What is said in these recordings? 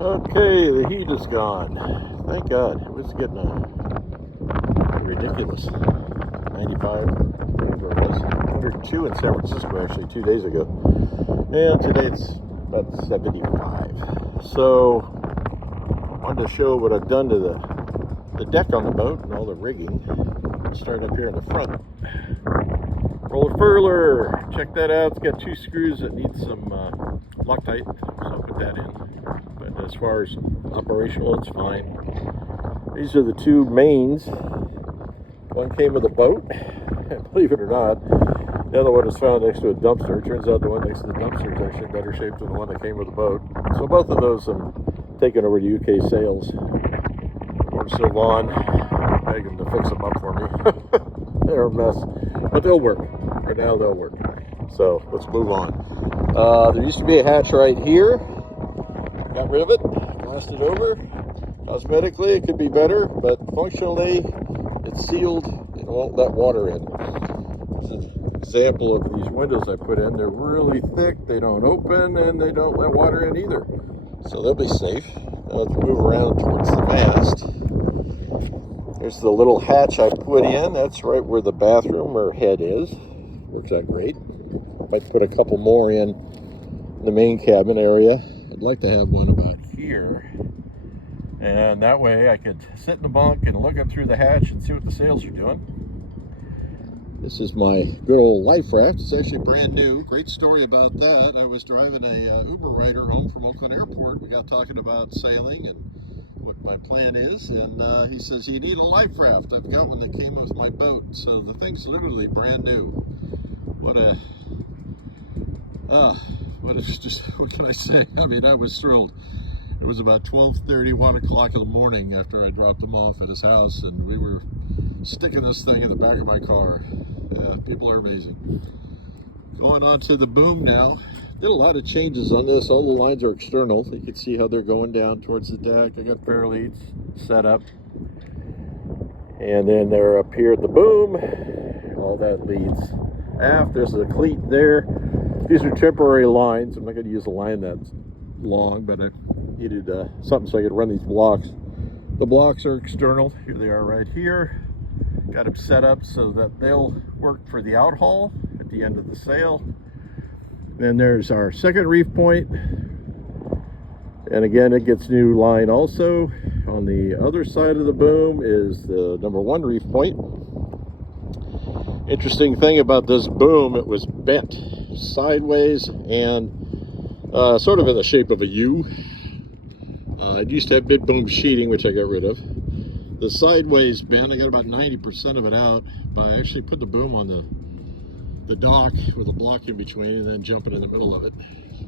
Okay, the heat is gone. Thank God. It was getting ridiculous. 95, whatever it was. 102 in San Francisco actually 2 days ago. And today it's about 75. So, I wanted to show what I've done to the deck on the boat and all the rigging. Start up here in the front. Roller furler. Check that out. It's got two screws that need some Loctite, so I'll put that in. But as far as operational, it's fine. These are the two mains. One came with a boat, and believe it or not, the other one was found next to a dumpster. It turns out the one next to the dumpster is actually in better shape than the one that came with the boat. So both of those I'm taking over to UK Sales. Or Sylvan, beg them to fix them up for me. They're a mess, but they'll work. For now, they'll work. So let's move on. There used to be a hatch right here. Got rid of it, glassed it over. Cosmetically, it could be better, but functionally, it's sealed. It won't let water in. This is an example of these windows I put in. They're really thick. They don't open, and they don't let water in either. So they'll be safe. Now let's move around towards the mast. There's the little hatch I put in. That's right where the bathroom or head is. Works out great. Might put a couple more in the main cabin area. I'd like to have one about here. And that way I could sit in the bunk and look up through the hatch and see what the sails are doing. This is my good old life raft. It's actually brand new. Great story about that. I was driving a Uber rider home from Oakland Airport. We got talking about sailing and what my plan is. And he says, you need a life raft. I've got one that came with my boat. So the thing's literally brand new. What can I say? I mean, I was thrilled. It was about 12:30, 1 o'clock in the morning after I dropped him off at his house, and we were sticking this thing in the back of my car. Yeah, people are amazing. Going on to the boom now. Did a lot of changes on this. All the lines are external. You can see how they're going down towards the deck. I got fair leads set up. And then they're up here at the boom. All that leads aft. There's a cleat there. These are temporary lines. I'm not going to use a line that's long, but I needed something so I could run these blocks. The blocks are external. Here they are right here. Got them set up so that they'll work for the outhaul at the end of the sail. Then there's our second reef point. And again, it gets new line also. On the other side of the boom is the number one reef point. Interesting thing about this boom, it was bent sideways and sort of in the shape of a U. It used to have mid boom sheeting, which I got rid of. The sideways bend, I got about 90% of it out, but I actually put the boom on the dock with a block in between and then jumping in the middle of it.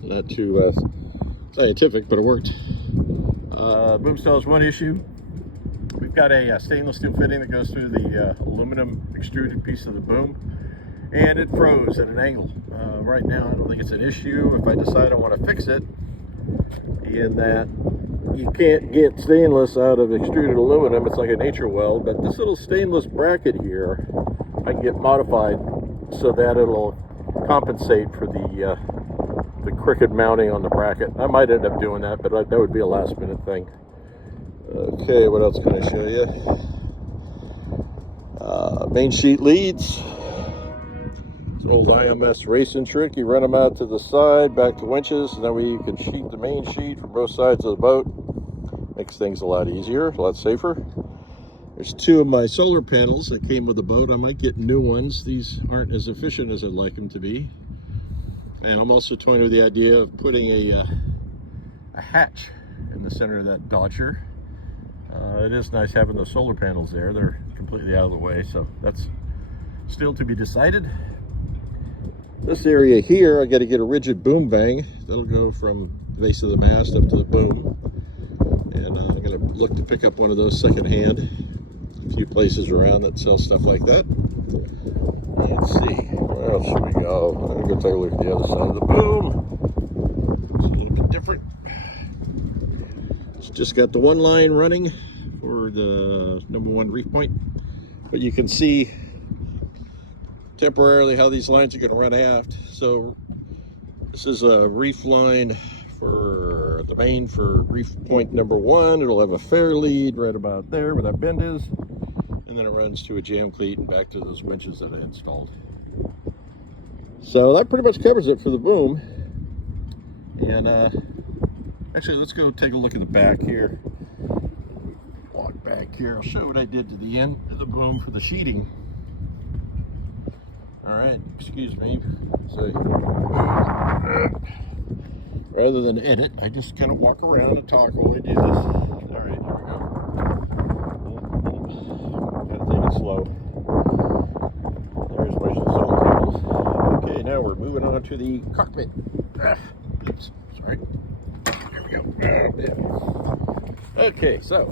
Not too scientific, but it worked. Boom still has one issue. We've got a stainless steel fitting that goes through the aluminum extruded piece of the boom, and it froze at an angle. Right now, I don't think it's an issue. If I decide I want to fix it, in that you can't get stainless out of extruded aluminum, it's like a nature weld, but this little stainless bracket here, I can get modified so that it'll compensate for the crooked mounting on the bracket. I might end up doing that, but that would be a last minute thing. Okay, what else can I show you? Main sheet leads. It's an old IMS racing trick. You run them out to the side, back to winches, and then you can sheet the main sheet from both sides of the boat. Makes things a lot easier, a lot safer. There's two of my solar panels that came with the boat. I might get new ones. These aren't as efficient as I'd like them to be. And I'm also toying with the idea of putting a hatch in the center of that Dodger. It is nice having those solar panels there. They're completely out of the way, so that's still to be decided. This area here, I got to get a rigid boom bang. That'll go from the base of the mast up to the boom. And I'm going to look to pick up one of those secondhand. A few places around that sell stuff like that. Let's see, where else should we go? I'm going to go take a look at the other side of the boom. It's a little bit different. It's just got the one line running for the number one reef point. But you can see temporarily how these lines are going to run aft. So this is a reef line for for the main for reef point number 1. It'll have a fair lead right about there where that bend is, and then it runs to a jam cleat and back to those winches that I installed. So that pretty much covers it for the boom. And actually, let's go take a look at the back here. Walk back here. I'll show what I did to the end of the boom for the sheeting. All right, excuse me. So rather than edit, I just kind of walk around and talk while I do this. All right, here we go. Gotta take it slow. There's my salt cables. Okay, now we're moving on to the cockpit. Oops, sorry. Here we go. Okay, so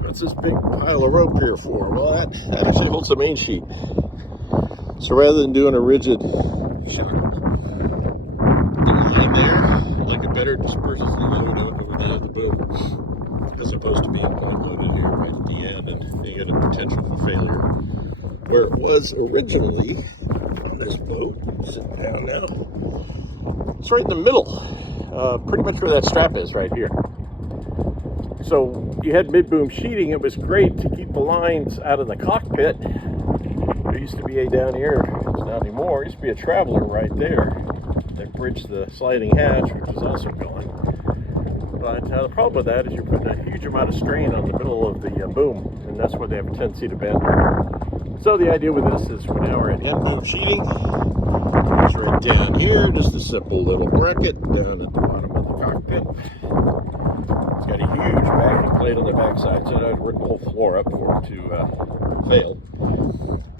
what's this big pile of rope here for? Well, that actually holds the main sheet. So rather than doing a rigid shock line there, I like it better, disperses the load out over the end of the boom, as opposed to being point loaded here right at the end and you get a potential for failure. Where it was originally on this boat, sitting down now, it's right in the middle, pretty much where that strap is right here. So you had mid-boom sheeting. It was great to keep the lines out of the cockpit. There used to be a down here, it's not anymore, there used to be a traveler right there that bridged the sliding hatch, which is also gone. But the problem with that is you're putting a huge amount of strain on the middle of the boom, and that's where they have a tendency to bend. So the idea with this is now we're at end boom sheeting. It's right down here, just a simple little bracket down at the bottom of the cockpit. It's got a huge backing plate on the backside, so I'd rip the whole floor up for it to fail.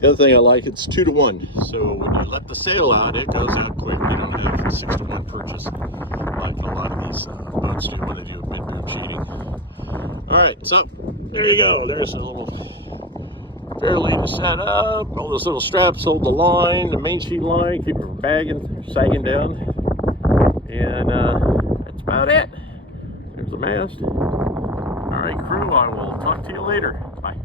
The other thing I like, it's 2 to 1. So when you let the sail out, it goes out quick. You don't have a 6 to 1 purchase like a lot of these boats do when they do mid-boom sheeting. All right, so there you go. There's a little fair lead to set up. All those little straps hold the line, the main sheet line, keep it from bagging, sagging down. And that's about it. There's the mast. All right, crew, I will talk to you later. Bye.